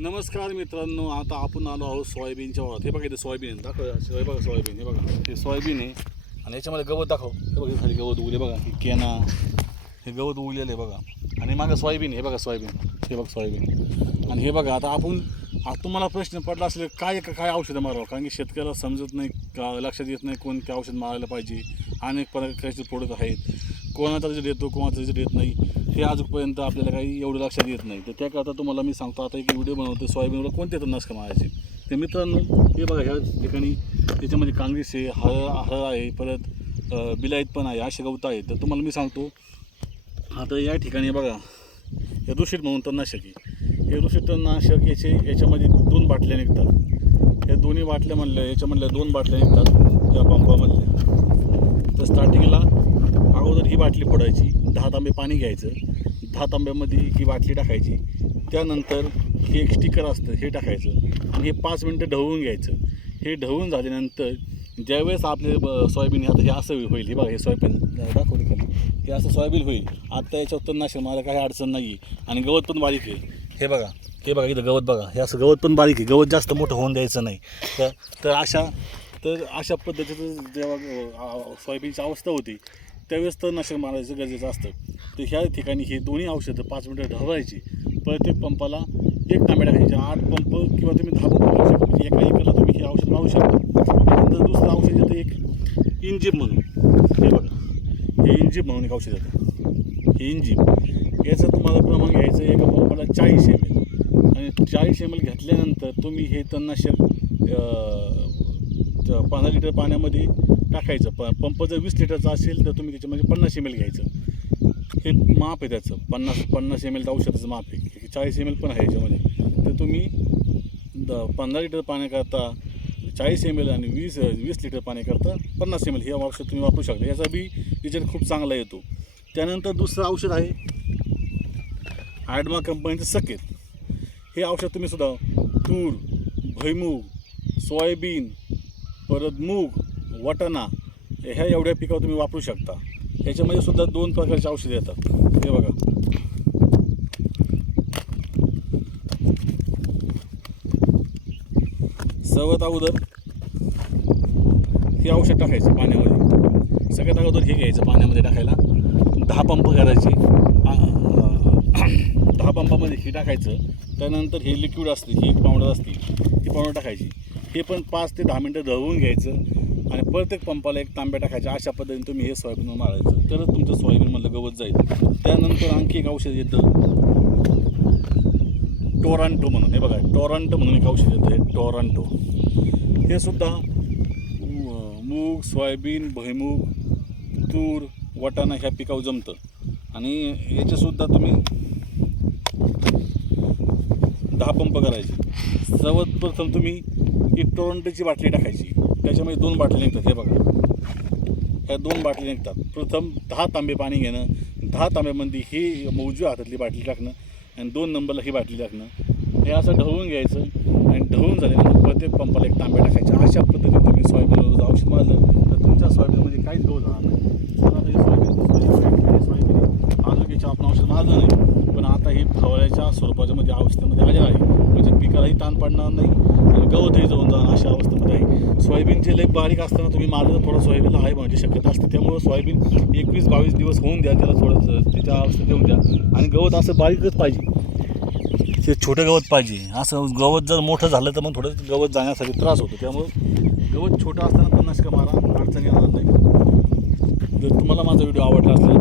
नमस्कार मित्रांनो आता आपण आलो आहोत सोयाबीनच्या वावरात. हे बघा इथे सोयाबीन आहे. दाखव हे बघा सोयाबीन हे बघा. हे सोयाबीन आहे. आणि याच्यामध्ये गवत दाखव. हे बघा खाली गवत उगले बघा हे केना. हे गवत उगलेलं आहे बघा. आणि मागं सोयाबीन हे बघा सोयाबीन. हे बघा सोयाबीन. आणि हे बघा आता आपण आता तुम्हाला प्रश्न पडला असेल काय काय औषधं मारावं? कारण की शेतकऱ्याला समजत नाही का लक्षात येत नाही कोणते औषध मारायला पाहिजे. अनेक प्रकारचे प्रोडक्ट आहेत. कोणाचा रिझल्ट येतो कोणाचा रिझल्ट येत नाही. हे आजपर्यंत आपल्याला काही एवढं लक्षात येत नाही. तर त्याकरता तुम्हाला मी सांगतो. आता एक व्हिडिओ बनवतो. सोयाबीनवर कोणते तणनाशक मारायचे. ते मित्रांनो हे बघा ह्या ठिकाणी त्याच्यामध्ये काँग्रेस आहे हळ हळ आहे परत बिलाईत पण आहे असे गवत आहे तर तुम्हाला मी सांगतो आता या ठिकाणी बघा हे दूषित म्हणून तणनाशक आहे. हे दूषित तणनाशक याचे याच्यामध्ये दोन बाटल्या निघतात. या दोन्ही बाटल्या म्हणल्या याच्यामधल्या दोन बाटल्या निघतात या पंपामधल्या. तर स्टार्टिंगला अगोदर ही बाटली फोडायची दहा तांबे पाणी घ्यायचं. दहा तांब्यामध्ये ही बाटली टाकायची. त्यानंतर हे एक स्टिकर असतं हे टाकायचं. आणि हे पाच मिनटं ढवळून घ्यायचं. हे ढवळून झाल्यानंतर ज्यावेळेस आपले ब- सोयाबीन हे आता हे असं होईल. हे बघा हे सोयाबीन दाखवते खाली. हे असं सोयाबीन होईल. आता उत्तर नाशेल मला काही अडचण नाही आहे. आणि गवत पण बारीक आहे. हे बघा हे बघा इथं गवत बघा. हे असं गवत पण बारीक आहे. गवत जास्त मोठं होऊन द्यायचं नाही. तर तर अशा तर अशा पद्धतीचं जेव्हा सोयाबीनची अवस्था होती त्यावेळेस तणनाशक मारायचं गरजेचं असतं. तर ह्या ठिकाणी हे दोन्ही औषधं पाच मिनटं ढवळायची. प्रत्येक पंपाला एक तांबे टाकायचे आठ पंप किंवा तुम्ही दहा पंप करू शकता. म्हणजे एका एकरला तुम्ही हे औषध मारू शकता. त्यानंतर दुसरं औषध येतं एक इंजिम म्हणून. हे बघा. हे इंजिम म्हणून एक औषध येतं. हे इंजिम याचं तुम्हाला प्रमाण घ्यायचं एका पंपाला चाळीस एम एल आणि चाळीस एम एल घेतल्यानंतर तुम्ही हे तणनाशक पंधरा लिटर पाण्यामध्ये टाकायचं. प पंप जर वीस लिटरचा असेल तर तुम्ही त्याच्यामध्ये पन्नास एम एल घ्यायचं. हे माप आहे त्याचं. पन्नास पन्नास एम एल औषधाचं माप आहे. चाळीस एम एल पण आहे याच्यामध्ये. तर तुम्ही द पंधरा लिटर पाण्याकरता चाळीस एम एल आणि वीस वीस लिटर पाण्याकरता पन्नास एम एल हे औषध तुम्ही वापरू शकता. याचा बी रिझल्ट खूप चांगला येतो. त्यानंतर दुसरं औषध आहे. आयडमा कंपनीचं सकेत. हे औषध तुम्ही सुद्धा तूर भुईमूग सोयाबीन परत मूग वटाणा ह्या एवढ्या पिकावर तुम्ही वापरू शकता. याच्यामध्ये सुद्धा दोन प्रकारचे औषधे येतात. हे बघा. सर्वात अगोदर हे औषध टाकायचं पाण्यामध्ये. सगळ्यात अगोदर हे घ्यायचं पाण्यामध्ये टाकायला. दहा पंप करायचे. दहा पंपामध्ये हे टाकायचं. त्यानंतर हे लिक्विड असते ही पावडर असते ती पावडर टाकायची. हे पण पाच ते दहा मिनटं दळवून घ्यायचं. आणि प्रत्येक पंपाला एक तांब्या टाकायच्या अशा पद्धतीने तुम्ही हे सोयाबीन मारायचं. तरच तुमचं सोयाबीनमधलं गवत जाईल. त्यानंतर आणखी एक औषध येतं. टोरांटो म्हणून. हे बघा टोरांटो म्हणून एक औषध येतं हे टोरांटो. हे सुद्धा मूग सोयाबीन भुईमूग तूर वाटाणा ह्या पिकावर जमतं. आणि याचेसुद्धा तुम्ही दहा पंप करायचे. सर्वात प्रथम तुम्ही ही टोरंटोची बाटली टाकायची. त्याच्यामध्ये दोन बाटली निघतात हे बघा. ह्या दोन बाटल्या निघतात. प्रथम दहा तांबे पाणी घेणं दहा तांब्यामध्ये ही मौजूद हातातली बाटली टाकणं आणि दोन नंबरला ही बाटली टाकणं. हे असं ढवळून घ्यायचं आणि ढवळून झाल्यानंतर प्रत्येक पंपाला एक तांबे टाकायचे. अशा पद्धतीने तुम्ही सोयाबीनवर औषध मारलं तर तुमच्या सोयाबीनमध्ये काहीच गहू जाणार नाही. तर आता हे सोयाबीन सोयाबीन आरोग्याच्या आपण औषध मारलं नाही. पण आता हे फवाऱ्याच्या स्वरूपाच्या म्हणजे अवस्थेमध्ये आलेलं आहे. म्हणजे पिकालाही ताण पडणार नाही गवतही जाऊन जाणार अशा अवस्थेमध्ये आहे. सोयाबीनचे लई बारीक असताना तुम्ही मारलं तर थोडं सोयाबीनला आहे म्हणजे शक्यता असते. त्यामुळं सोयाबीन एकवीस बावीस दिवस होऊन द्या त्याला थोडं त्याच्या अवस्थेत येऊन द्या. आणि गवत असं बारीकच पाहिजे. ते छोटं गवत पाहिजे. असं गवत जर मोठं झालं तर मग थोडं गवत जाण्यासाठी त्रास होतो. त्यामुळं गवत छोटं असताना तणनाशकं मारा. अडचण येणार नाही. जर तुम्हाला माझा व्हिडिओ आवडला असेल